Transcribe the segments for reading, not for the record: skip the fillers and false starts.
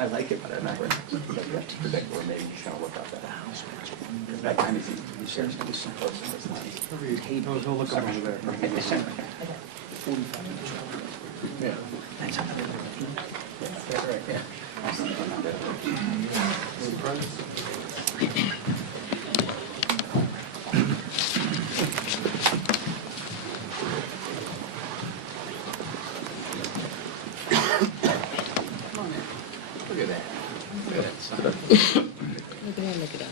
I like it, but I never have to predict where maybe he's going to look up that house. That time he's going to be so close to this line. He'll look up over there. 45 minutes. Yeah. That's another 15. Yeah, right, yeah. Look at that. Look at that.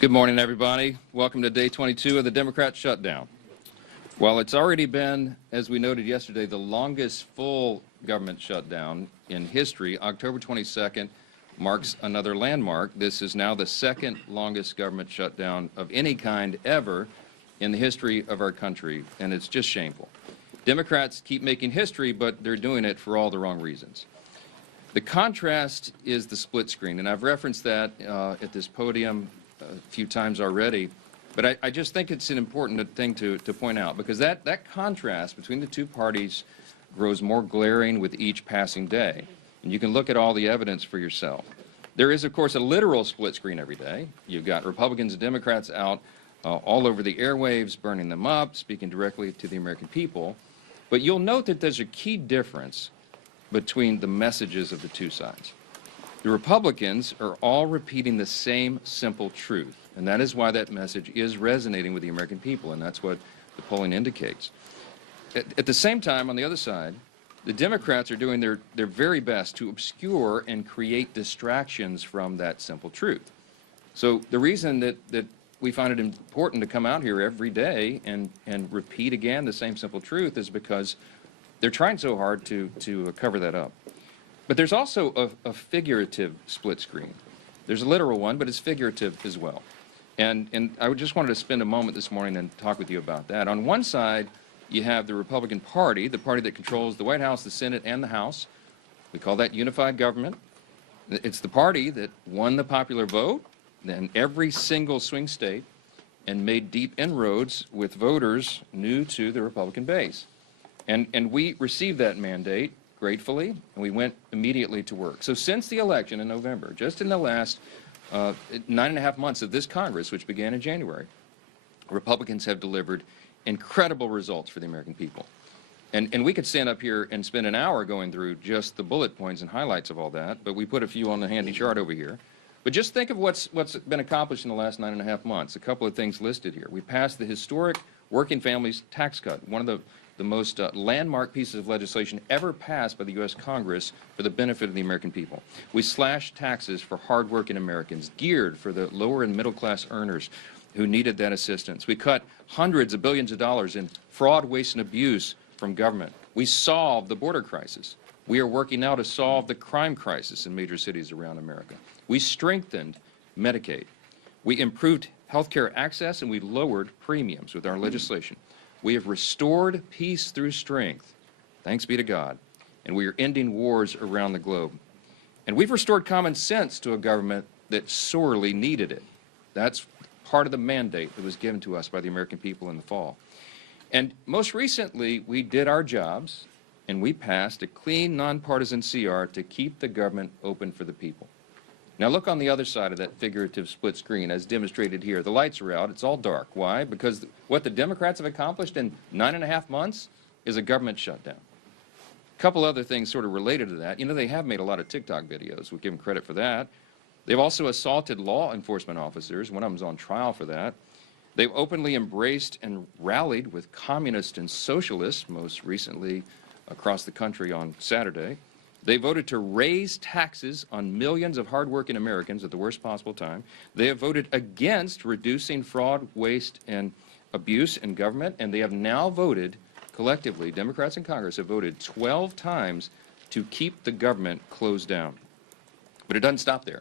Good morning, everybody. Welcome to day 22 of the Democrat shutdown. While it's already been, as we noted yesterday, the longest full government shutdown in history, October 22nd marks another landmark. This is now the second longest government shutdown of any kind ever in the history of our country, and it's just shameful. Democrats keep making history, but they're doing it for all the wrong reasons. The contrast is the split screen, and I've referenced that at this podium a few times already, but I just think it's an important thing to point out, because that contrast between the two parties grows more glaring with each passing day, and you can look at all the evidence for yourself. There is, of course, a literal split screen every day. You've got Republicans and Democrats out all over the airwaves, burning them up, speaking directly to the American people, but you'll note that there's a key difference between the messages of the two sides. The Republicans are all repeating the same simple truth, and that is why that message is resonating with the American people, and that's what the polling indicates. At the same time, on the other side, the Democrats are doing their very best to obscure and create distractions from that simple truth. So the reason that we find it important to come out here every day and repeat again the same simple truth is because they're trying so hard to cover that up. But there's also a figurative split screen. There's a literal one, but it's figurative as well. And I just wanted to spend a moment this morning and talk with you about that. On one side, you have the Republican Party, the party that controls the White House, the Senate, and the House. We call that unified government. It's the party that won the popular vote in every single swing state and made deep inroads with voters new to the Republican base. And we received that mandate gratefully, and we went immediately to work. So since the election in November, just in the last 9.5 months of this Congress, which began in January, Republicans have delivered incredible results for the American people. And we could stand up here and spend an hour going through just the bullet points and highlights of all that, but we put a few on the handy chart over here. But just think of what's been accomplished in the last 9.5 months. A couple of things listed here. We passed the historic Working Families Tax Cut, one of the most landmark pieces of legislation ever passed by the U.S. Congress for the benefit of the American people. We slashed taxes for hardworking Americans, geared for the lower and middle class earners who needed that assistance. We cut hundreds of billions of dollars in fraud, waste, and abuse from government. We solved the border crisis. We are working now to solve the crime crisis in major cities around America. We strengthened Medicaid. We improved health care access, and we lowered premiums with our legislation. We have restored peace through strength, thanks be to God, and we are ending wars around the globe. And we've restored common sense to a government that sorely needed it. That's part of the mandate that was given to us by the American people in the fall. And most recently, we did our jobs, and we passed a clean, nonpartisan CR to keep the government open for the people. Now look on the other side of that figurative split screen as demonstrated here. The lights are out. It's all dark. Why? Because what the Democrats have accomplished in 9.5 months is a government shutdown. A couple other things sort of related to that. You know, they have made a lot of TikTok videos. We give them credit for that. They've also assaulted law enforcement officers. One of them's on trial for that. They've openly embraced and rallied with communists and socialists, most recently across the country on Saturday. They voted to raise taxes on millions of hardworking Americans at the worst possible time. They have voted against reducing fraud, waste, and abuse in government, and they have now voted, collectively, Democrats in Congress have voted 12 times to keep the government closed down. But it doesn't stop there.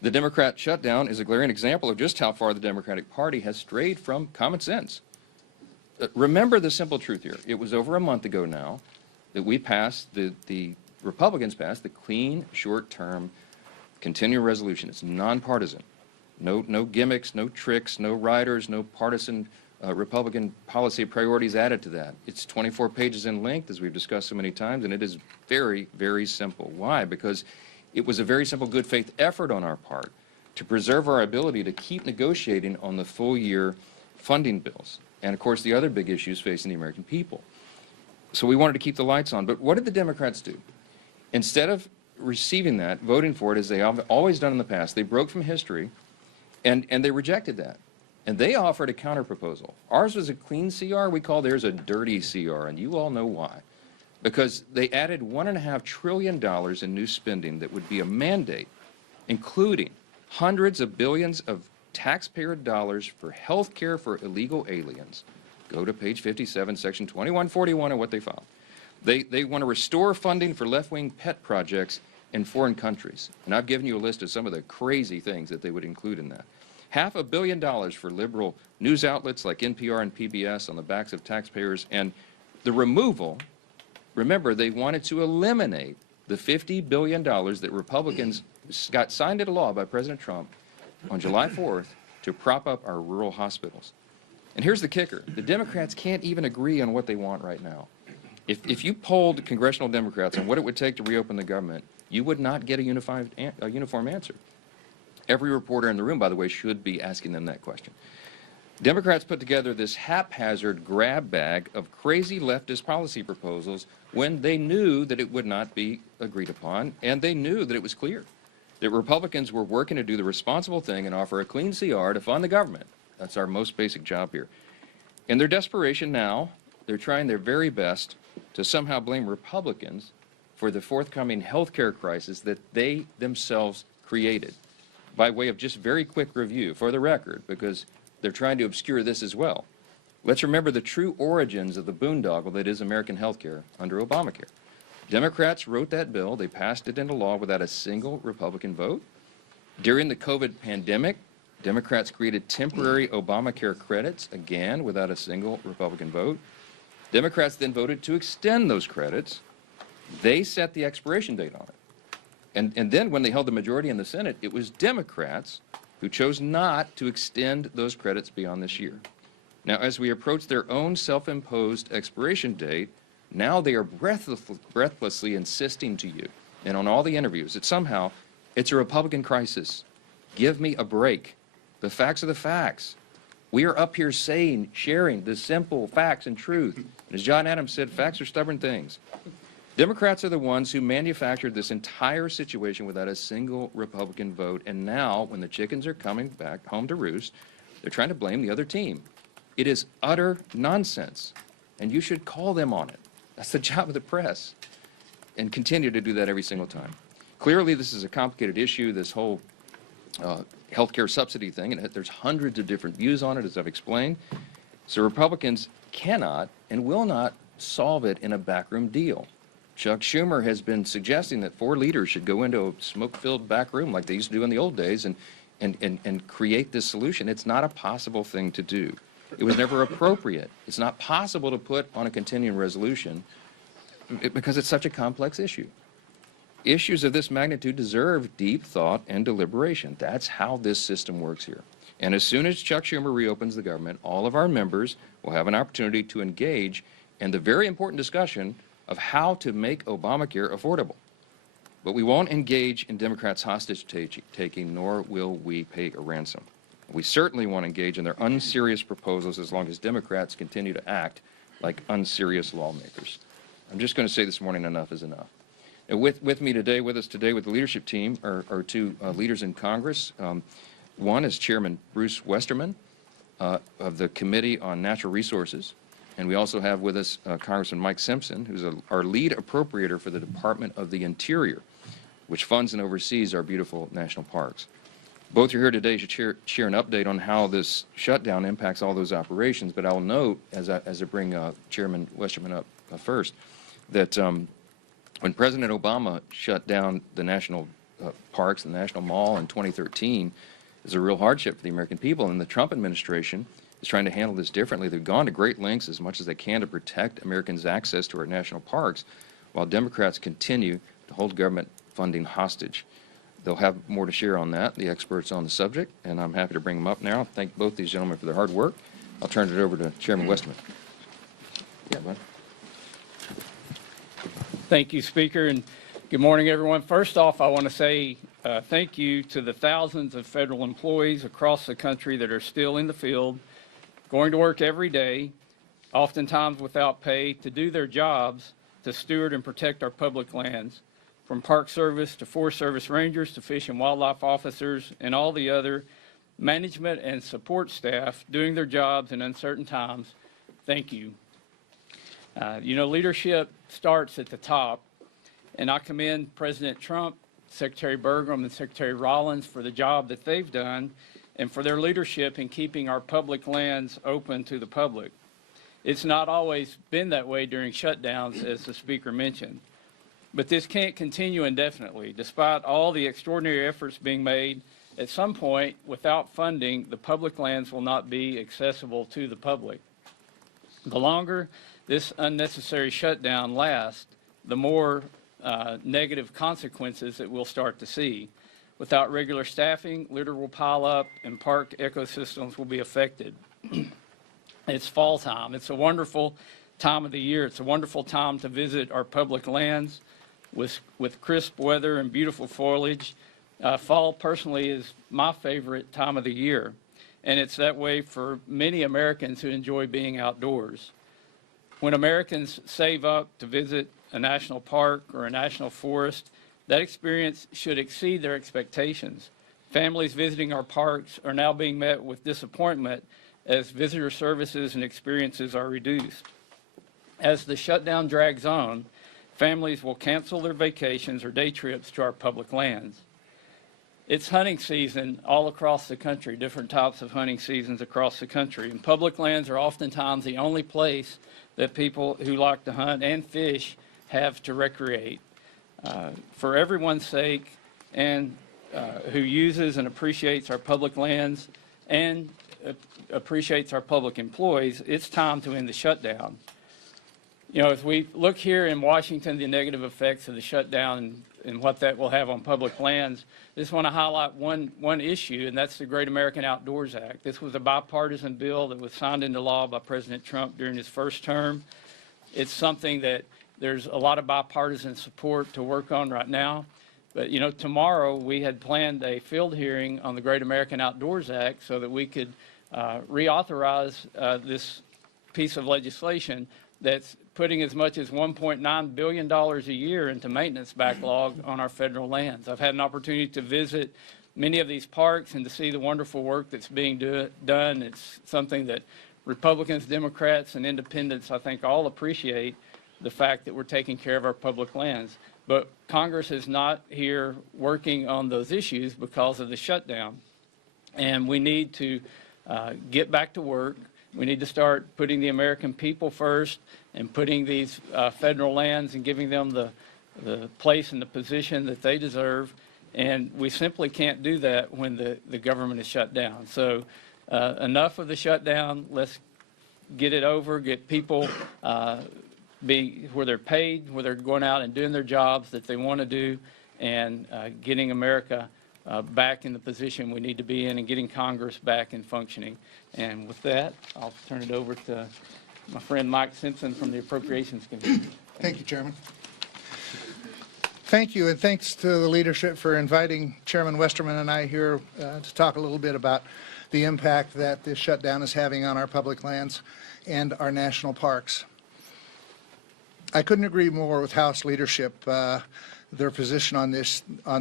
The Democrat shutdown is a glaring example of just how far the Democratic Party has strayed from common sense. Remember the simple truth here. It was over a month ago now that we passed the Republicans passed the clean, short-term, continuing resolution. It's nonpartisan. No gimmicks, no tricks, no riders, no partisan Republican policy priorities added to that. It's 24 pages in length, as we've discussed so many times, and it is very, very simple. Why? Because It was a very simple good faith effort on our part to preserve our ability to keep negotiating on the full year funding bills. And of course, the other big issues facing the American people. So we wanted to keep the lights on. But what did the Democrats do? Instead of receiving that, voting for it as they have always done in the past, they broke from history and they rejected that. And they offered a counterproposal. Ours was a clean CR. We call theirs a dirty CR, and you all know why. Because they added $1.5 trillion in new spending that would be a mandate, including hundreds of billions of taxpayer dollars for health care for illegal aliens. Go to page 57, section 2141 of what they filed. They want to restore funding for left-wing pet projects in foreign countries. And I've given you a list of some of the crazy things that they would include in that. $500 million for liberal news outlets like NPR and PBS on the backs of taxpayers, and the removal, remember, they wanted to eliminate the $50 billion that Republicans got signed into law by President Trump on July 4th to prop up our rural hospitals. And here's the kicker. The Democrats can't even agree on what they want right now. If you polled congressional Democrats on what it would take to reopen the government, you would not get a uniform answer. Every reporter in the room, by the way, should be asking them that question. Democrats put together this haphazard grab bag of crazy leftist policy proposals when they knew that it would not be agreed upon, and they knew that it was clear that Republicans were working to do the responsible thing and offer a clean CR to fund the government. That's our most basic job here. In their desperation now, they're trying their very best to somehow blame Republicans for the forthcoming health care crisis that they themselves created. By way of just very quick review, for the record, because they're trying to obscure this as well. Let's remember the true origins of the boondoggle that is American health care under Obamacare. Democrats wrote that bill. They passed it into law without a single Republican vote. During the COVID pandemic, Democrats created temporary Obamacare credits, again, without a single Republican vote. Democrats then voted to extend those credits. They set the expiration date on it. And then when they held the majority in the Senate, it was Democrats who chose not to extend those credits beyond this year. Now, as we approach their own self-imposed expiration date, now they are breathlessly insisting to you, and on all the interviews, that somehow it's a Republican crisis. Give me a break. The facts are the facts. We are up here sharing the simple facts and truth. And as John Adams said, facts are stubborn things. Democrats are the ones who manufactured this entire situation without a single Republican vote, and now, when the chickens are coming back home to roost, they're trying to blame the other team. It is utter nonsense, and you should call them on it. That's the job of the press, and continue to do that every single time. Clearly, this is a complicated issue, this whole health care subsidy thing, and there's hundreds of different views on it, as I've explained. So Republicans cannot and will not solve it in a backroom deal. Chuck Schumer has been suggesting that 4 leaders should go into a smoke-filled back room like they used to do in the old days and create this solution. It's not a possible thing to do. It was never appropriate. It's not possible to put on a continuing resolution because it's such a complex issue. Issues of this magnitude deserve deep thought and deliberation. That's how this system works here. And as soon as Chuck Schumer reopens the government, all of our members will have an opportunity to engage in the very important discussion of how to make Obamacare affordable. But we won't engage in Democrats' hostage-taking, nor will we pay a ransom. We certainly won't engage in their unserious proposals as long as Democrats continue to act like unserious lawmakers. I'm just going to say this morning, enough is enough. And with us today with the leadership team are 2 leaders in Congress. One is Chairman Bruce Westerman of the Committee on Natural Resources. And we also have with us Congressman Mike Simpson, who's our lead appropriator for the Department of the Interior, which funds and oversees our beautiful national parks. Both are here today to share an update on how this shutdown impacts all those operations. But I'll note, as I bring Chairman Westerman up first, that when President Obama shut down the national parks, the National Mall in 2013, it was a real hardship for the American people. And the Trump administration is trying to handle this differently. They've gone to great lengths as much as they can to protect Americans' access to our national parks, while Democrats continue to hold government funding hostage. They'll have more to share on that, the experts on the subject, and I'm happy to bring them up now. Thank both these gentlemen for their hard work. I'll turn it over to Chairman Westerman. Yeah, bud. Thank you, Speaker. And Good morning, everyone. First off, I want to say thank you to the thousands of federal employees across the country that are still in the field, going to work every day, oftentimes without pay, to do their jobs to steward and protect our public lands, from Park Service to Forest Service Rangers to Fish and Wildlife officers and all the other management and support staff doing their jobs in uncertain times. Thank you. Leadership starts at the top. And I commend President Trump, Secretary Burgum, and Secretary Rollins for the job that they've done and for their leadership in keeping our public lands open to the public. It's not always been that way during shutdowns, as the Speaker mentioned. But this can't continue indefinitely. Despite all the extraordinary efforts being made, at some point, without funding, the public lands will not be accessible to the public. The longer this unnecessary shutdown lasts, the more negative consequences that we'll start to see. Without regular staffing, litter will pile up and park ecosystems will be affected. It's fall time. It's a wonderful time of the year. It's a wonderful time to visit our public lands with crisp weather and beautiful foliage. Fall, personally, is my favorite time of the year, and it's that way for many Americans who enjoy being outdoors. When Americans save up to visit a national park or a national forest, that experience should exceed their expectations. Families visiting our parks are now being met with disappointment as visitor services and experiences are reduced. As the shutdown drags on, families will cancel their vacations or day trips to our public lands. It's hunting season all across the country, different types of hunting seasons across the country, and public lands are oftentimes the only place that people who like to hunt and fish have to recreate. For everyone's sake, and who uses and appreciates our public lands and appreciates our public employees, it's time to end the shutdown. As we look here in Washington, the negative effects of the shutdown and what that will have on public lands, I just want to highlight one issue, and that's the Great American Outdoors Act. This was a bipartisan bill that was signed into law by President Trump during his first term. It's something that there's a lot of bipartisan support to work on right now. But, tomorrow we had planned a field hearing on the Great American Outdoors Act so that we could reauthorize this piece of legislation that's putting as much as $1.9 billion a year into maintenance backlog on our federal lands. I've had an opportunity to visit many of these parks and to see the wonderful work that's being done. It's something that Republicans, Democrats, and independents, I think, all appreciate, the fact that we're taking care of our public lands. But Congress is not here working on those issues because of the shutdown. And we need to get back to work. We need to start putting the American people first and putting these federal lands and giving them the place and the position that they deserve. And we simply can't do that when the government is shut down. So enough of the shutdown. Let's get it over, get people where they're paid, where they're going out and doing their jobs that they want to do, and getting America back in the position we need to be in and getting Congress back and functioning. And with that, I'll turn it over to my friend Mike Simpson from the Appropriations Committee. Thank you, Chairman. Thank you, and thanks to the leadership for inviting Chairman Westerman and I here to talk a little bit about the impact that this shutdown is having on our public lands and our national parks. I couldn't agree more with House leadership, their position on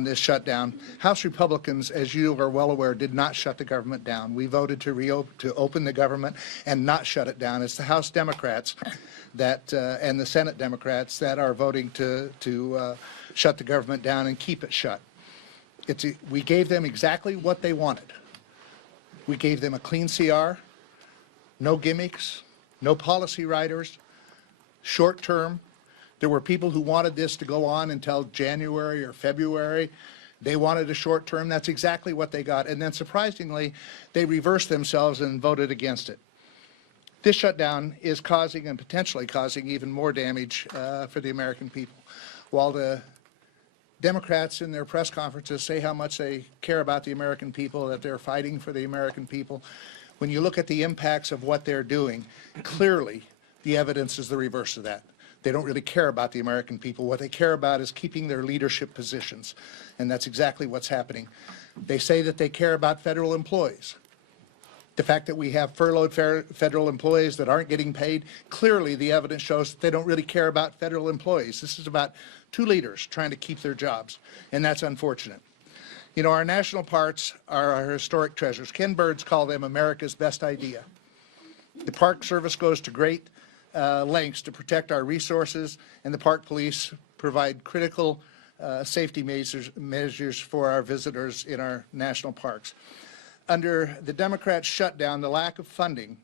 this shutdown. House Republicans, as you are well aware, did not shut the government down. We voted to open the government and not shut it down. It's the House Democrats and the Senate Democrats that are voting to shut the government down and keep it shut. We gave them exactly what they wanted. We gave them a clean CR, no gimmicks, no policy writers, short term. There were people who wanted this to go on until January or February. They wanted a short term. That's exactly what they got. And then surprisingly, they reversed themselves and voted against it. This shutdown is causing and potentially causing even more damage for the American people. While the Democrats in their press conferences say how much they care about the American people, that they're fighting for the American people, when you look at the impacts of what they're doing, clearly the evidence is the reverse of that. They don't really care about the American people. What they care about is keeping their leadership positions, and that's exactly what's happening. They say that they care about federal employees. The fact that we have furloughed federal employees that aren't getting paid, clearly the evidence shows that they don't really care about federal employees. This is about two leaders trying to keep their jobs, and that's unfortunate. You know, our national parks are our historic treasures. Ken Bird's called them America's best idea. The Park Service goes to great lengths to protect our resources, and the park police provide critical safety measures for our visitors in our national parks. Under the Democrats' shutdown, the lack of funding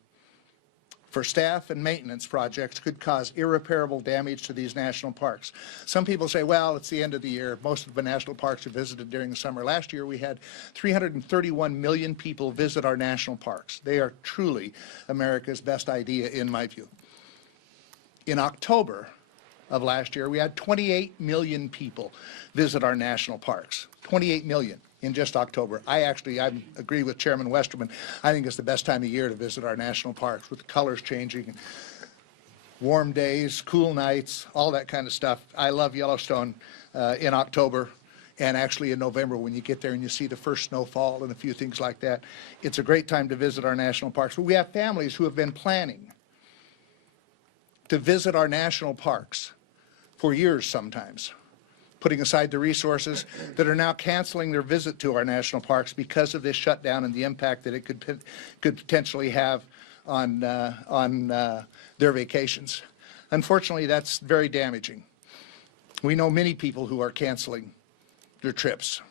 for staff and maintenance projects could cause irreparable damage to these national parks. Some people say, well, it's the end of the year. Most of the national parks are visited during the summer. Last year, we had 331 million people visit our national parks. They are truly America's best idea, in my view. In October of last year, we had 28 million people visit our national parks. 28 million. In just October. I agree with Chairman Westerman. I think it's the best time of year to visit our national parks with the colors changing, warm days, cool nights, all that kind of stuff. I love Yellowstone in October and actually in November when you get there and you see the first snowfall and a few things like that. It's a great time to visit our national parks. But we have families who have been planning to visit our national parks for years sometimes, putting aside the resources, that are now canceling their visit to our national parks because of this shutdown and the impact that it could potentially have on their vacations. Unfortunately, that's very damaging. We know many people who are canceling their trips.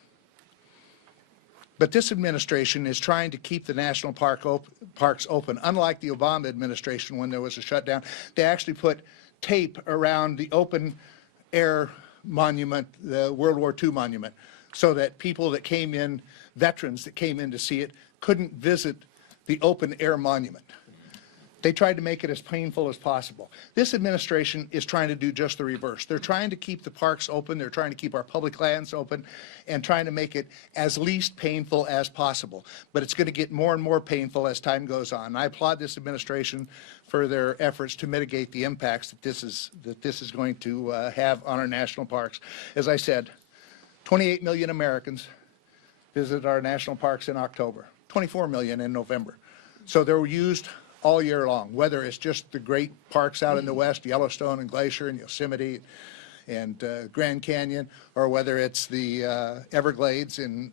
But this administration is trying to keep the national parks open. Unlike the Obama administration when there was a shutdown, they actually put tape around the open air monument, the World War II monument, so that people that came in, veterans that came in to see it, couldn't visit the open air monument. They tried to make it as painful as possible. This administration is trying to do just the reverse. They're trying to keep the parks open, they're trying to keep our public lands open, and trying to make it as least painful as possible. But it's going to get more and more painful as time goes on. I applaud this administration for their efforts to mitigate the impacts that this is going to have on our national parks. As I said, 28 million Americans visited our national parks in October, 24 million in November. So they were used all year long, whether it's just the great parks out in the west, Yellowstone and Glacier and Yosemite and Grand Canyon, or whether it's the Everglades in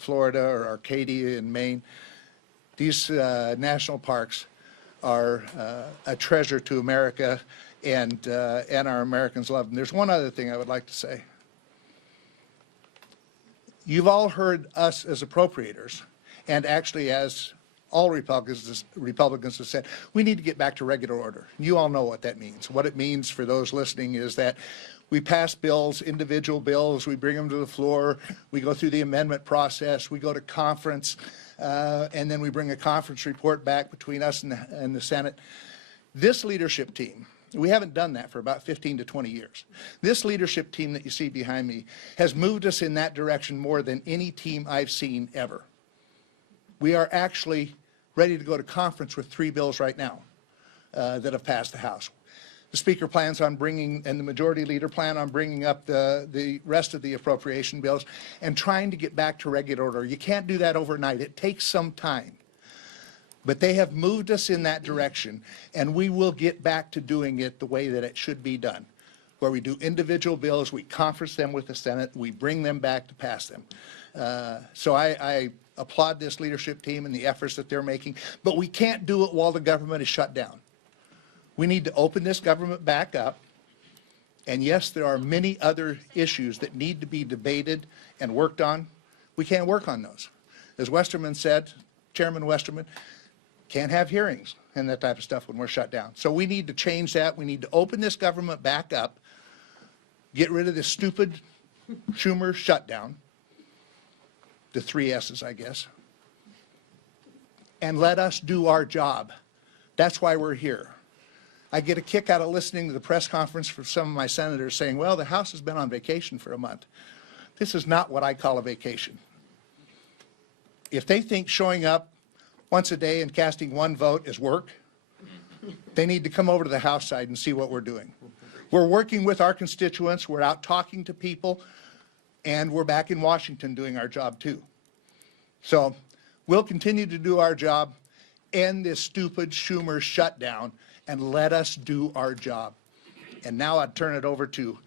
Florida or Arcadia in Maine. These national parks are a treasure to America, and our Americans love them. There's one other thing I would like to say. You've all heard us as appropriators, and actually as all Republicans have said, we need to get back to regular order. You all know what that means. What it means for those listening is that we pass bills, individual bills, we bring them to the floor, we go through the amendment process, we go to conference, and then we bring a conference report back between us and the Senate. This leadership team, we haven't done that for about 15 to 20 years. This leadership team that you see behind me has moved us in that direction more than any team I've seen ever. We are actually ready to go to conference with 3 bills right now that have passed the House. The Speaker plans on bringing, and the Majority Leader plan on bringing up the rest of the appropriation bills and trying to get back to regular order. You can't do that overnight. It takes some time. But they have moved us in that direction, and we will get back to doing it the way that it should be done, where we do individual bills, we conference them with the Senate, we bring them back to pass them. So I applaud this leadership team and the efforts that they're making, but we can't do it while the government is shut down. We need to open this government back up, and yes, there are many other issues that need to be debated and worked on. We can't work on those. As Westerman said, Chairman Westerman, can't have hearings and that type of stuff when we're shut down. So we need to change that. We need to open this government back up, get rid of this stupid Schumer shutdown, the 3 S's, I guess, and let us do our job. That's why we're here. I get a kick out of listening to the press conference from some of my senators saying, well, the House has been on vacation for a month. This is not what I call a vacation. If they think showing up once a day and casting 1 vote is work, they need to come over to the House side and see what we're doing. We're working with our constituents, we're out talking to people, and we're back in Washington doing our job too. So we'll continue to do our job, end this stupid Schumer shutdown, and let us do our job. And now I'd turn it over to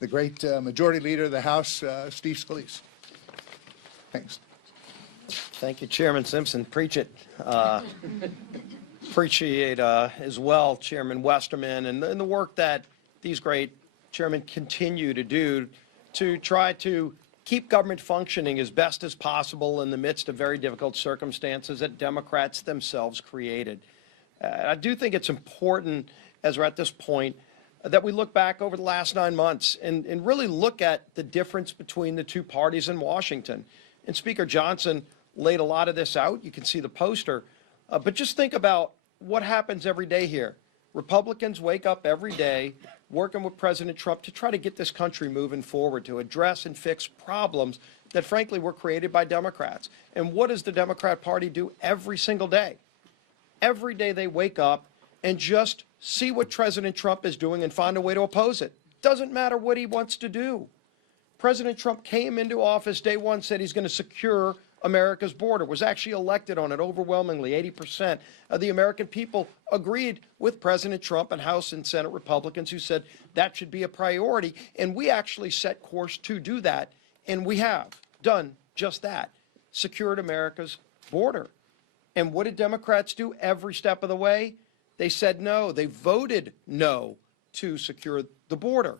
the great Majority Leader of the House, Steve Scalise. Thanks. Thank you, Chairman Simpson. Preach it. Appreciate as well Chairman Westerman and the work that these great chairmen continue to do to try to keep government functioning as best as possible in the midst of very difficult circumstances that Democrats themselves created. I do think it's important, as we're at this point, that we look back over the last 9 months and really look at the difference between the two parties in Washington. And Speaker Johnson laid a lot of this out. You can see the poster. But just think about what happens every day here. Republicans wake up every day working with President Trump to try to get this country moving forward, to address and fix problems that, frankly, were created by Democrats. And what does the Democrat Party do every single day? Every day they wake up and just see what President Trump is doing and find a way to oppose it. Doesn't matter what he wants to do. President Trump came into office day one, said he's going to secure America's border, was actually elected on it overwhelmingly. 80% of the American people agreed with President Trump and House and Senate Republicans who said that should be a priority. And we actually set course to do that. And we have done just that, secured America's border. And what did Democrats do every step of the way? They said no. They voted no to secure the border.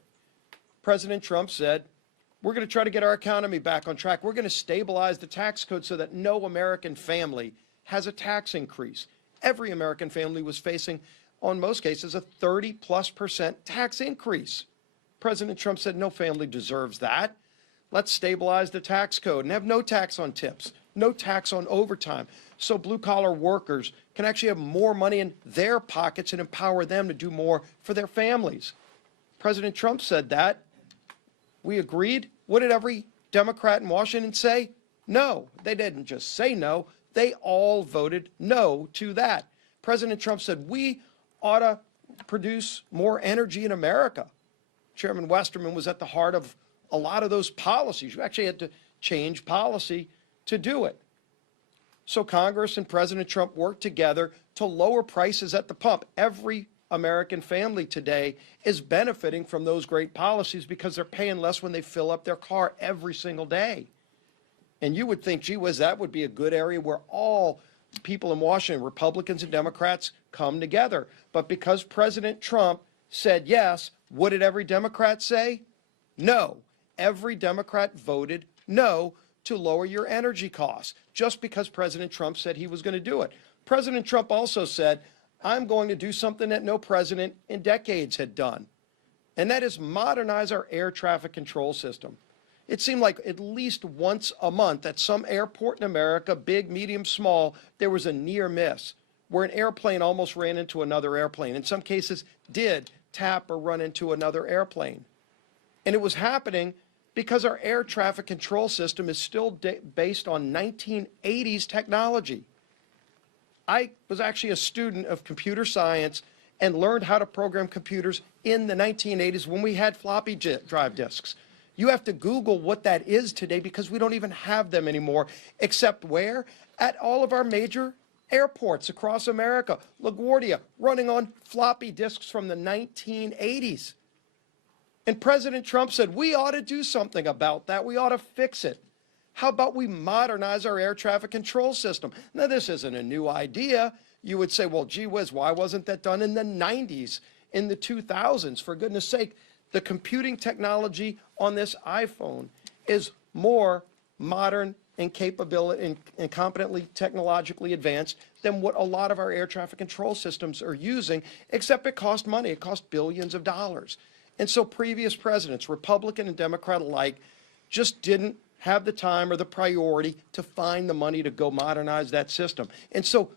President Trump said, we're going to try to get our economy back on track. We're going to stabilize the tax code so that no American family has a tax increase. Every American family was facing, on most cases, a 30+% tax increase. President Trump said no family deserves that. Let's stabilize the tax code and have no tax on tips, no tax on overtime, so blue-collar workers can actually have more money in their pockets and empower them to do more for their families. President Trump said that. We agreed. What did every Democrat in Washington say? No. They didn't just say no. They all voted no to that. President Trump said we ought to produce more energy in America. Chairman Westerman was at the heart of a lot of those policies. You actually had to change policy to do it. So Congress and President Trump worked together to lower prices at the pump. Every American family today is benefiting from those great policies because they're paying less when they fill up their car every single day. And you would think, gee whiz, that would be a good area where all people in Washington, Republicans and Democrats, come together. But because President Trump said yes, what did every Democrat say? No. Every Democrat voted no to lower your energy costs, just because President Trump said he was going to do it. President Trump also said, I'm going to do something that no president in decades had done, and that is modernize our air traffic control system. It seemed like at least once a month at some airport in America, big, medium, small, there was a near miss where an airplane almost ran into another airplane. In some cases, did tap or run into another airplane. And it was happening because our air traffic control system is still based on 1980s technology. I was actually a student of computer science and learned how to program computers in the 1980s when we had floppy drive disks. You have to Google what that is today because we don't even have them anymore, except where? At all of our major airports across America. LaGuardia running on floppy disks from the 1980s. And President Trump said, we ought to do something about that. We ought to fix it. How about we modernize our air traffic control system? Now, this isn't a new idea. You would say, well, gee whiz, why wasn't that done in the 90s, in the 2000s? For goodness sake, the computing technology on this iPhone is more modern and capability and competently technologically advanced than what a lot of our air traffic control systems are using, except it costs money. It costs billions of dollars. And so previous presidents, Republican and Democrat alike, just didn't have the time or the priority to find the money to go modernize that system. And so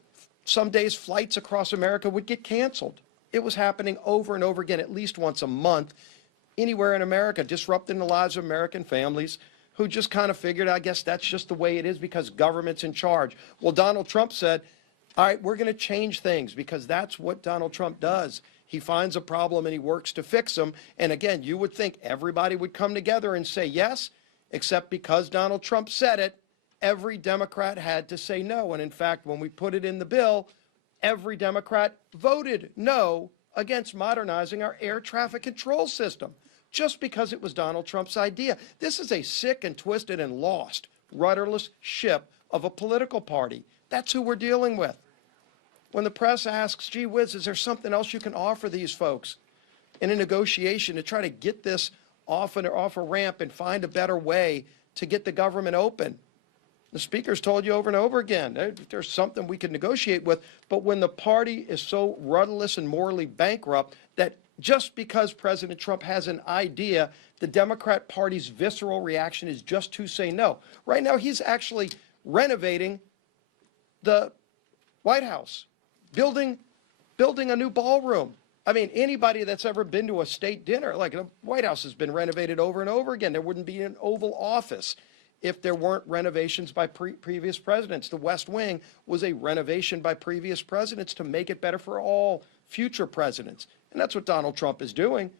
some days flights across America would get canceled. It was happening over and over again, at least once a month, anywhere in America, disrupting the lives of American families who just kind of figured, I guess that's just the way it is because government's in charge. Well, Donald Trump said, all right, we're going to change things because that's what Donald Trump does. He finds a problem and he works to fix them. And again, you would think everybody would come together and say yes, except because Donald Trump said it, every Democrat had to say no. And in fact, when we put it in the bill, every Democrat voted no against modernizing our air traffic control system, just because it was Donald Trump's idea. This is a sick and twisted and lost, rudderless ship of a political party. That's who we're dealing with. When the press asks, gee whiz, is there something else you can offer these folks in a negotiation to try to get this off a ramp and find a better way to get the government open? The speaker's told you over and over again, there's something we can negotiate with, but when the party is so rudderless and morally bankrupt that just because President Trump has an idea, the Democrat Party's visceral reaction is just to say no. Right now, he's actually renovating the White House, building a new ballroom. I mean, anybody that's ever been to a state dinner, like the White House has been renovated over and over again. There wouldn't be an Oval Office if there weren't renovations by previous presidents. The West Wing was a renovation by previous presidents to make it better for all future presidents. And that's what Donald Trump is doing.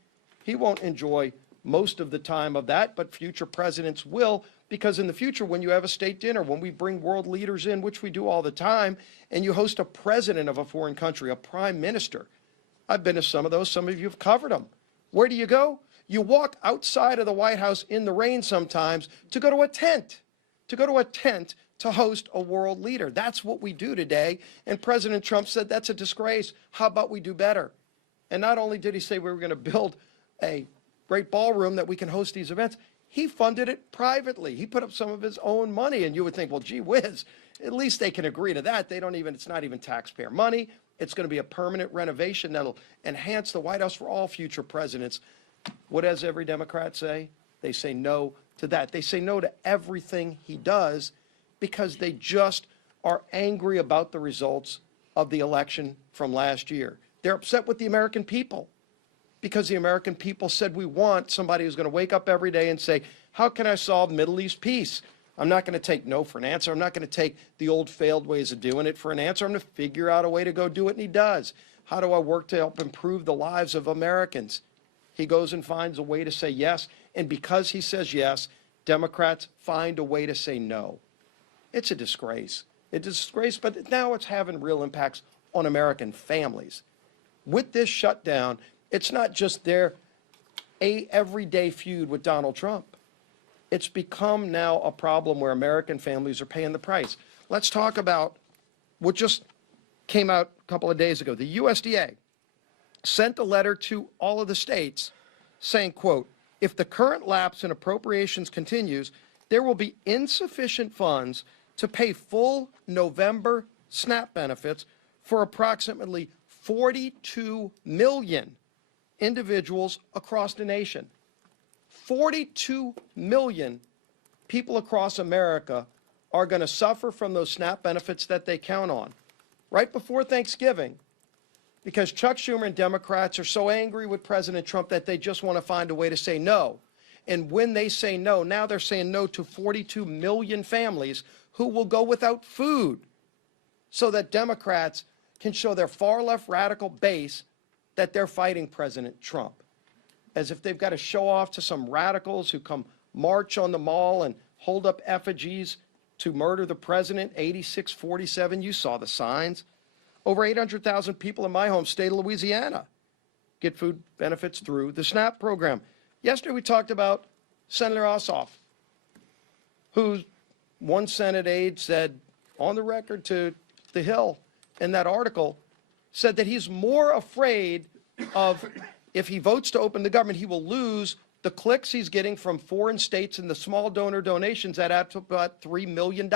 He won't enjoy most of the time of that, but future presidents will, because in the future, when you have a state dinner, when we bring world leaders in, which we do all the time, and you host a president of a foreign country, a prime minister. I've been to some of those. Some of you have covered them. Where do you go? You walk outside of the White House in the rain sometimes to go to a tent, to host a world leader. That's what we do today. And President Trump said that's a disgrace. How about we do better? And not only did he say we were going to build a great ballroom that we can host these events, he funded it privately. He put up some of his own money. And you would think, well, gee whiz, at least they can agree to that. It's not even taxpayer money. It's going to be a permanent renovation that'll enhance the White House for all future presidents. What does every Democrat say? They say no to that. They say no to everything he does because they just are angry about the results of the election from last year. They're upset with the American people because the American people said we want somebody who's going to wake up every day and say, how can I solve Middle East peace? I'm not going to take no for an answer. I'm not going to take the old failed ways of doing it for an answer. I'm going to figure out a way to go do it, and he does. How do I work to help improve the lives of Americans? He goes and finds a way to say yes, and because he says yes, Democrats find a way to say no. It's a disgrace. It's a disgrace, but now it's having real impacts on American families. With this shutdown, it's not just their everyday feud with Donald Trump. It's become now a problem where American families are paying the price. Let's talk about what just came out a couple of days ago. The USDA sent a letter to all of the states saying, quote, if the current lapse in appropriations continues, there will be insufficient funds to pay full November SNAP benefits for approximately 42 million individuals across the nation. 42 million people across America are going to suffer from those SNAP benefits that they count on. Right before Thanksgiving, because Chuck Schumer and Democrats are so angry with President Trump that they just want to find a way to say no. And when they say no, now they're saying no to 42 million families who will go without food so that Democrats can show their far-left radical base that they're fighting President Trump. As if they've got to show off to some radicals who come march on the mall and hold up effigies to murder the president, 8647. You saw the signs. Over 800,000 people in my home state of Louisiana get food benefits through the SNAP program. Yesterday we talked about Senator Ossoff, who one Senate aide said on the record to The Hill in that article, said that he's more afraid of if he votes to open the government, he will lose the clicks he's getting from foreign states and the small donor donations that add to about $3 million.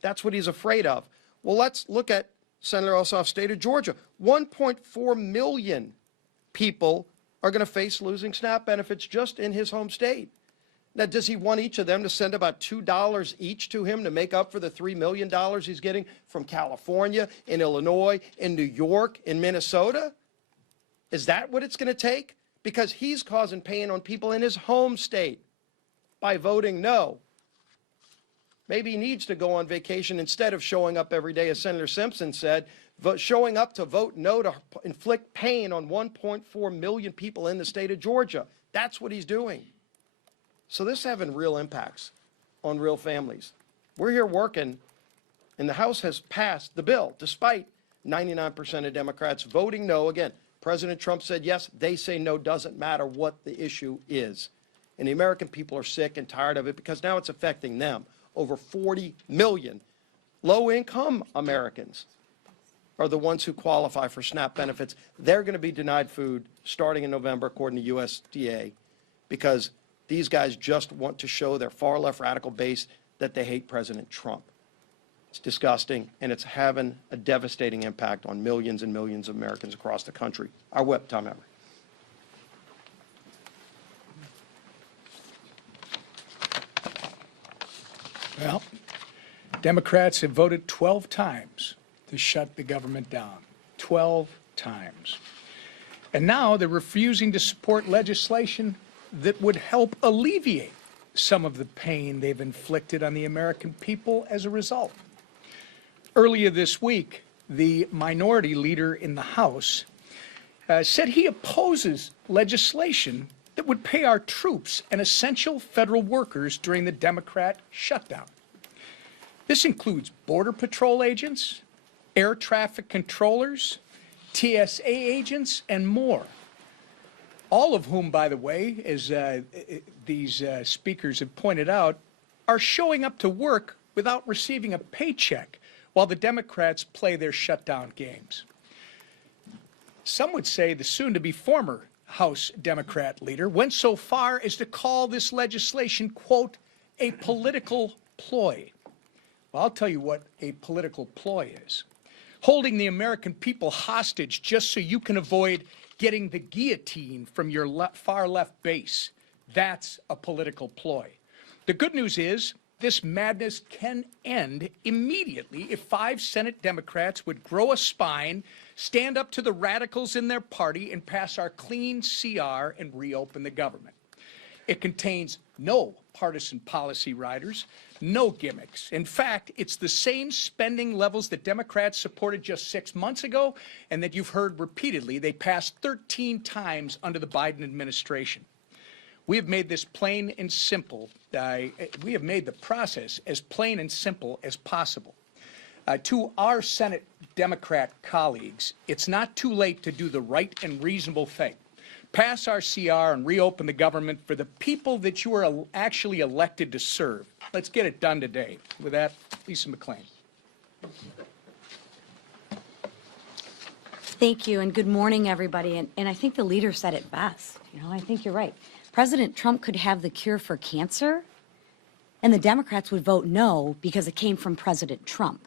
That's what he's afraid of. Well, let's look at Senator Ossoff's state of Georgia. 1.4 million people are going to face losing SNAP benefits just in his home state. Now, does he want each of them to send about $2 each to him to make up for the $3 million he's getting from California, in Illinois, in New York, in Minnesota? Is that what it's going to take? Because he's causing pain on people in his home state by voting no. Maybe he needs to go on vacation instead of showing up every day, as Senator Simpson said, showing up to vote no to inflict pain on 1.4 million people in the state of Georgia. That's what he's doing. So this is having real impacts on real families. We're here working, and the House has passed the bill, despite 99% of Democrats voting no. Again, President Trump said yes, they say no, doesn't matter what the issue is. And the American people are sick and tired of it because now it's affecting them. Over 40 million low-income Americans are the ones who qualify for SNAP benefits. They're going to be denied food starting in November, according to USDA, because these guys just want to show their far-left radical base that they hate President Trump. It's disgusting, and it's having a devastating impact on millions and millions of Americans across the country. Our whip, Tom Emory. Well, Democrats have voted 12 times to shut the government down. 12 times. And now they're refusing to support legislation that would help alleviate some of the pain they've inflicted on the American people as a result. Earlier this week, the minority leader in the House said he opposes legislation that would pay our troops and essential federal workers during the Democrat shutdown. This includes Border Patrol agents, air traffic controllers, TSA agents, and more. All of whom, by the way, as these speakers have pointed out, are showing up to work without receiving a paycheck while the Democrats play their shutdown games. Some would say the soon-to-be former House Democrat leader went so far as to call this legislation, quote, a political ploy. Well, I'll tell you what a political ploy is. Holding the American people hostage just so you can avoid getting the guillotine from your far left base. That's a political ploy. The good news is this madness can end immediately if 5 Senate Democrats would grow a spine, stand up to the radicals in their party, and pass our clean CR and reopen the government. It contains no partisan policy riders, no gimmicks. In fact, it's the same spending levels that Democrats supported just 6 months ago and that you've heard repeatedly they passed 13 times under the Biden administration. We have made this plain and simple. We have made the process as plain and simple as possible. To our Senate Democrat colleagues, it's not too late to do the right and reasonable thing. Pass our CR and reopen the government for the people that you are actually elected to serve. Let's get it done today. With that, Lisa McClain. Thank you, and good morning, everybody. And I think the leader said it best. I think you're right. President Trump could have the cure for cancer, and the Democrats would vote no because it came from President Trump.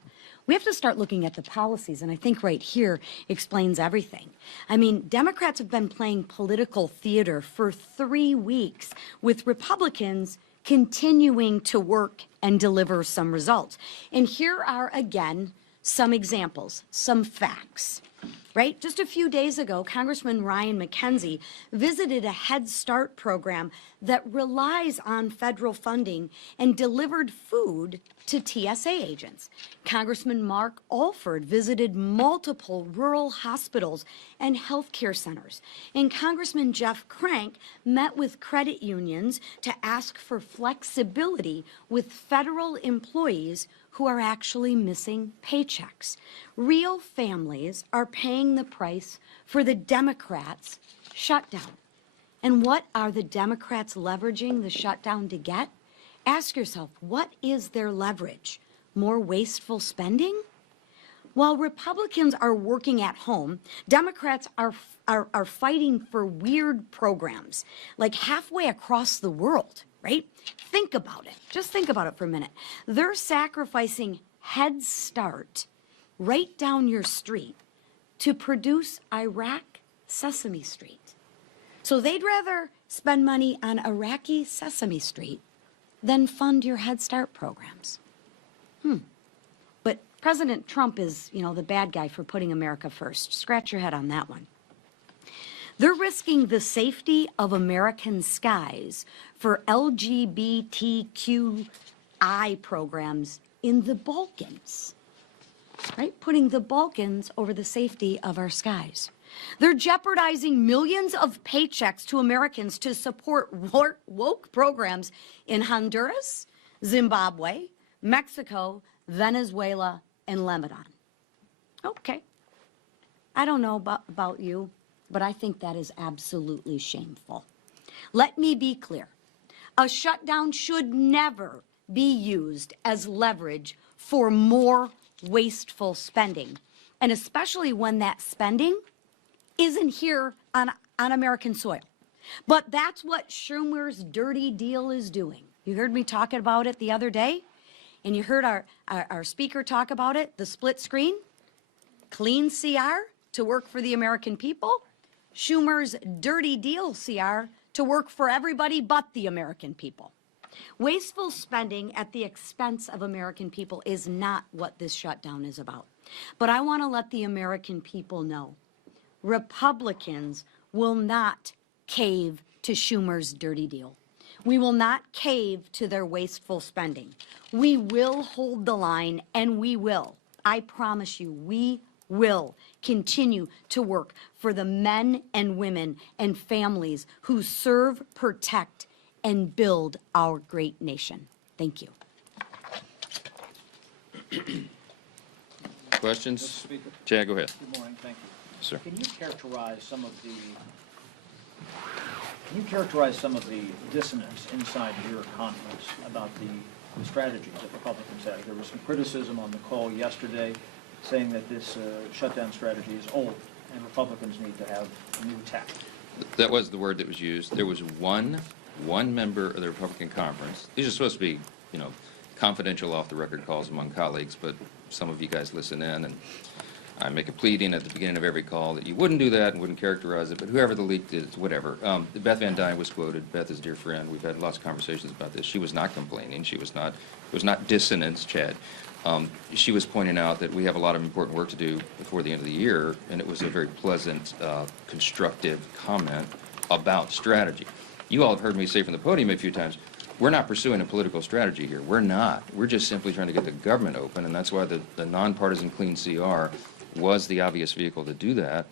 We have to start looking at the policies, and I think right here explains everything. I mean, Democrats have been playing political theater for 3 weeks with Republicans continuing to work and deliver some results. And here are, again, some examples, some facts. Right? Just a few days ago, Congressman Ryan McKenzie visited a Head Start program that relies on federal funding and delivered food to TSA agents. Congressman Mark Alford visited multiple rural hospitals and healthcare centers. And Congressman Jeff Crank met with credit unions to ask for flexibility with federal employees who are actually missing paychecks. Real families are paying the price for the Democrats' shutdown. And what are the Democrats leveraging the shutdown to get? Ask yourself, what is their leverage? More wasteful spending? While Republicans are working at home, Democrats are fighting for weird programs, like halfway across the world, right? Think about it. Just think about it for a minute. They're sacrificing Head Start right down your street to produce Iraq Sesame Street. So they'd rather spend money on Iraqi Sesame Street than fund your Head Start programs. But President Trump is, the bad guy for putting America first. Scratch your head on that one. They're risking the safety of American skies for LGBTQI programs in the Balkans. right? Putting the Balkans over the safety of our skies. They're jeopardizing millions of paychecks to Americans to support woke programs in Honduras, Zimbabwe, Mexico, Venezuela, and Lebanon. Okay. I don't know about you, but I think that is absolutely shameful. Let me be clear. A shutdown should never be used as leverage for more wasteful spending, and especially when that spending isn't here on American soil. But that's what Schumer's dirty deal is doing. You heard me talking about it the other day, and you heard our speaker talk about it, the split screen, clean CR to work for the American people, Schumer's dirty deal CR to work for everybody but the American people. Wasteful spending at the expense of American people is not what this shutdown is about. But I want to let the American people know Republicans will not cave to Schumer's dirty deal. We will not cave to their wasteful spending. We will hold the line, and we will. I promise you, we will continue to work for the men and women and families who serve, protect, and build our great nation. Thank you. Questions? Mr. Speaker. Chad, go ahead. Good morning, thank you. Sir. Can you characterize some of the dissonance inside your conference about the strategies that Republicans have? There was some criticism on the call yesterday saying that this shutdown strategy is old and Republicans need to have a new tack. That was the word that was used. There was one member of the Republican conference. These are supposed to be, confidential off-the-record calls among colleagues, but some of you guys listen in, and I make a pleading at the beginning of every call that you wouldn't do that and wouldn't characterize it, but whoever the leak is, whatever. Beth Van Dyne was quoted. Beth is a dear friend. We've had lots of conversations about this. She was not complaining. It was not dissonance, Chad. She was pointing out that we have a lot of important work to do before the end of the year, and it was a very pleasant, constructive comment about strategy. You all have heard me say from the podium a few times, we're not pursuing a political strategy here. We're not. We're just simply trying to get the government open, and that's why the nonpartisan clean CR was the obvious vehicle to do that.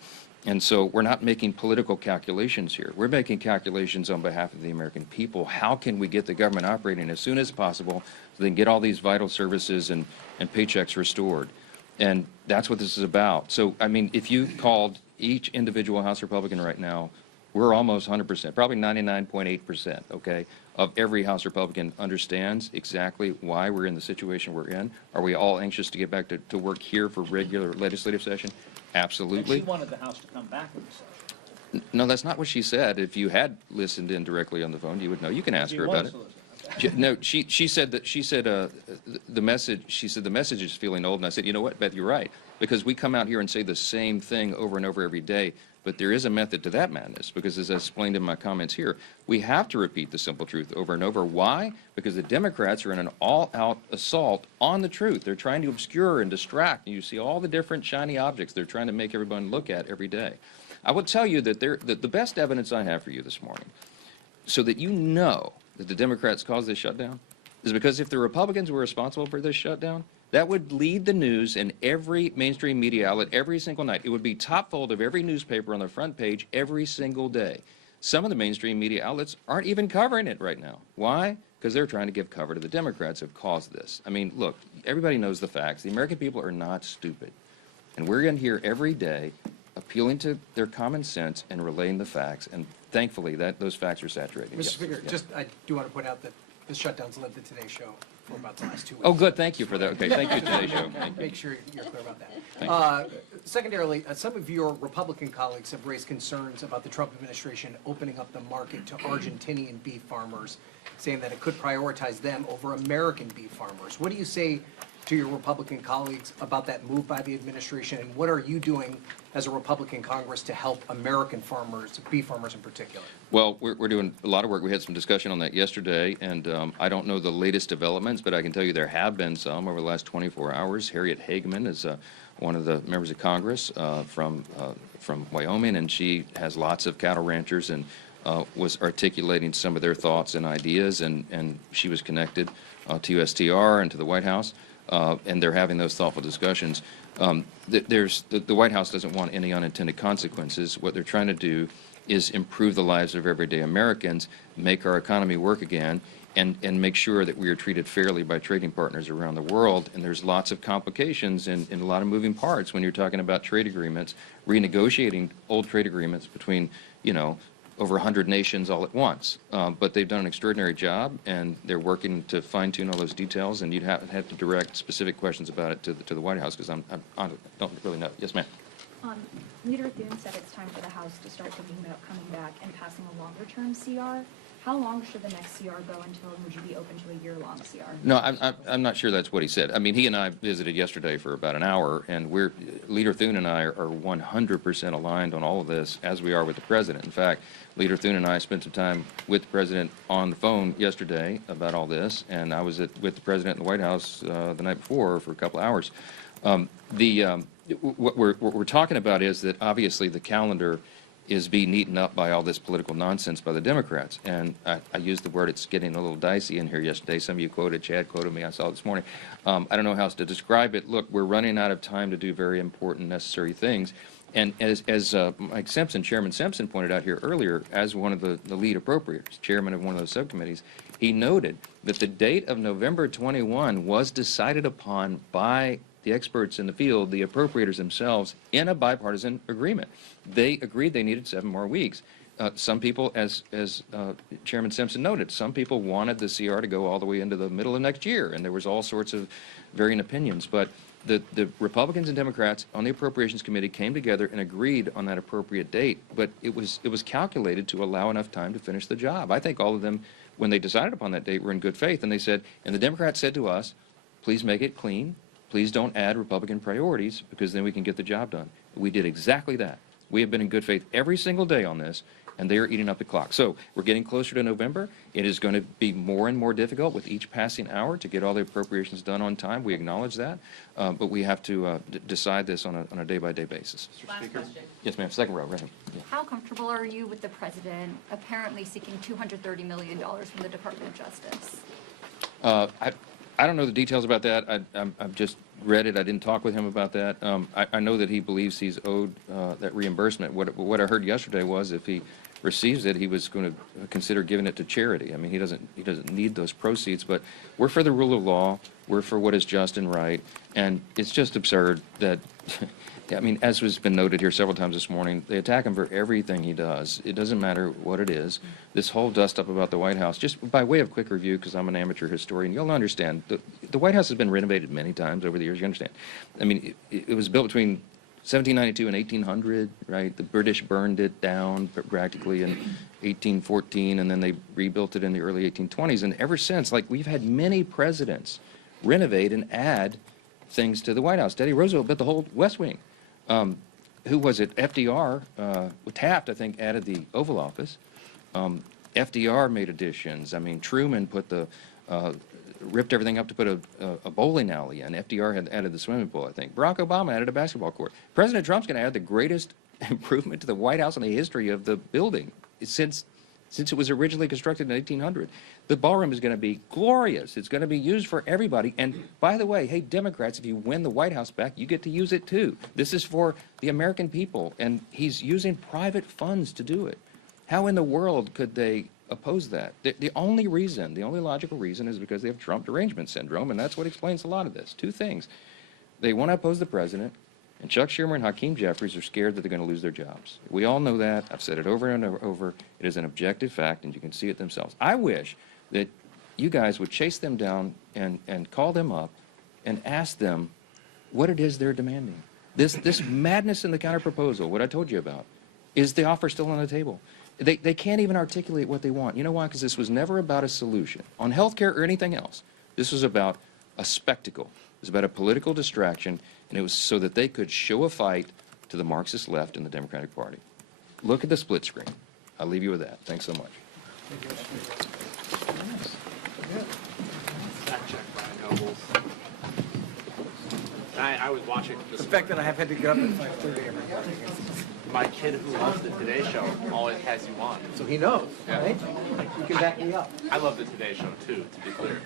And so we're not making political calculations here. We're making calculations on behalf of the American people. How can we get the government operating as soon as possible so they can get all these vital services and paychecks restored? And that's what this is about. So, I mean, if you called each individual House Republican right now, we're almost 100%, probably 99.8%, okay, of every House Republican understands exactly why we're in the situation we're in. Are we all anxious to get back to work here for regular legislative session? Absolutely. And she wanted the House to come back in the session. No, that's not what she said. If you had listened in directly on the phone, you would know. You can ask She her about wants it. to listen. Okay. No, she said the message is feeling old, and I said, you know what, Beth, you're right, because we come out here and say the same thing over and over every day, but there is a method to that madness, because as I explained in my comments here, we have to repeat the simple truth over and over. Why? Because the Democrats are in an all-out assault on the truth. They're trying to obscure and distract, and you see all the different shiny objects they're trying to make everyone look at every day. I will tell you that the best evidence I have for you this morning, so that you know that the Democrats caused this shutdown, is because if the Republicans were responsible for this shutdown, that would lead the news in every mainstream media outlet every single night. It would be top fold of every newspaper on the front page every single day. Some of the mainstream media outlets aren't even covering it right now. Why? Because they're trying to give cover to the Democrats who have caused this. I mean, look, everybody knows the facts. The American people are not stupid. And we're in here every day appealing to their common sense and relaying the facts. And thankfully, those facts are saturating. Mr. Yes. Speaker, Yeah. just, I do want to point out that this shutdown's led the Today Show for about the last 2 weeks. Oh, good. Thank you for that. Okay. Thank you, Today Show. Thank you. Make sure you're clear about that. Thank Secondarily, some of your Republican colleagues have raised concerns about the Trump administration opening up the market to Argentinian beef farmers, saying that it could prioritize them over American beef farmers. What do you say to your Republican colleagues about that move by the administration, and what are you doing as a Republican Congress to help American farmers, beef farmers in particular? Well, we're doing a lot of work. We had some discussion on that yesterday, and I don't know the latest developments, but I can tell you there have been some over the last 24 hours. Harriet Hageman is one of the members of Congress from Wyoming, and she has lots of cattle ranchers and was articulating some of their thoughts and ideas, and she was connected to USTR and to the White House. And they're having those thoughtful discussions. The White House doesn't want any unintended consequences. What they're trying to do is improve the lives of everyday Americans, make our economy work again, and make sure that we are treated fairly by trading partners around the world. And there's lots of complications and a lot of moving parts when you're talking about trade agreements, renegotiating old trade agreements between, over 100 nations all at once. But they've done an extraordinary job, and they're working to fine-tune all those details, and you'd have to direct specific questions about it to the White House, because I don't really know. Yes, ma'am. Leader Thune said it's time for the House to start thinking about coming back and passing a longer-term CR. How long should the next CR go until, and would you be open to a year-long CR? No, I'm not sure that's what he said. I mean, he and I visited yesterday for about an hour, and Leader Thune and I are 100% aligned on all of this, as we are with the President. In fact, Leader Thune and I spent some time with the President on the phone yesterday about all this, and I was with the President in the White House the night before for a couple of hours. What we're talking about is that obviously the calendar is being eaten up by all this political nonsense by the Democrats. And I used the word, it's getting a little dicey in here yesterday. Some of you quoted, Chad quoted me, I saw it this morning. I don't know how else to describe it. Look, we're running out of time to do very important, necessary things. And as Mike Simpson, Chairman Simpson pointed out here earlier, as one of the lead appropriators, chairman of one of those subcommittees, he noted that the date of November 21 was decided upon by the experts in the field, the appropriators themselves, in a bipartisan agreement. They agreed they needed 7 more weeks. Some people, as Chairman Simpson noted, some people wanted the CR to go all the way into the middle of next year, and there was all sorts of varying opinions. But the Republicans and Democrats on the Appropriations Committee came together and agreed on that appropriate date, but it was calculated to allow enough time to finish the job. I think all of them, when they decided upon that date, were in good faith, and they said, and the Democrats said to us, please make it clean. Please don't add Republican priorities, because then we can get the job done. We did exactly that. We have been in good faith every single day on this, and they are eating up the clock. So we're getting closer to November. It is going to be more and more difficult with each passing hour to get all the appropriations done on time. We acknowledge that, but we have to decide this on a day-by-day basis. Last question. Yes, ma'am. Second row, right here. Yeah. How comfortable are you with the president apparently seeking $230 million from the Department of Justice? I don't know the details about that. I've just read it. I didn't talk with him about that. I know that he believes he's owed that reimbursement. What I heard yesterday was if he receives it, he was going to consider giving it to charity. I mean, he doesn't need those proceeds. But we're for the rule of law. We're for what is just and right. And it's just absurd that. I mean, as has been noted here several times this morning, they attack him for everything he does. It doesn't matter what it is. This whole dust-up about the White House, just by way of quick review, because I'm an amateur historian, you'll understand, the White House has been renovated many times over the years, you understand. I mean, it was built between 1792 and 1800, right? The British burned it down practically in 1814, and then they rebuilt it in the early 1820s. And ever since, like, we've had many presidents renovate and add things to the White House. Teddy Roosevelt built the whole West Wing. Who was it? FDR, Taft, I think, added the Oval Office. FDR made additions. I mean, Truman put ripped everything up to put a bowling alley in. FDR had added the swimming pool, I think. Barack Obama added a basketball court. President Trump's going to add the greatest improvement to the White House in the history of the building since it was originally constructed in 1800. The ballroom is going to be glorious. It's going to be used for everybody. And by the way, hey, Democrats, if you win the White House back, you get to use it too. This is for the American people, and he's using private funds to do it. How in the world could they oppose that? The only logical reason is because they have Trump derangement syndrome, and that's what explains a lot of this. 2 things. They want to oppose the president, and Chuck Schumer and Hakeem Jeffries are scared that they're going to lose their jobs. We all know that. I've said it over and over. It is an objective fact, and you can see it themselves. I wish that you guys would chase them down and call them up and ask them what it is they're demanding. This madness in the counterproposal, what I told you about, is the offer still on the table? They can't even articulate what they want. You know why? Because this was never about a solution on health care or anything else. This was about a spectacle. It was about a political distraction, and it was so that they could show a fight to the Marxist left in the Democratic Party. Look at the split screen. I'll leave you with that. Thanks so much. Fact check, Brian Nobles. I was watching The fact that I have had to get up at 5:30 every morning. my kid who loves the Today Show always has you on. So he knows, right? You can back me up. I love the Today Show too, to be clear.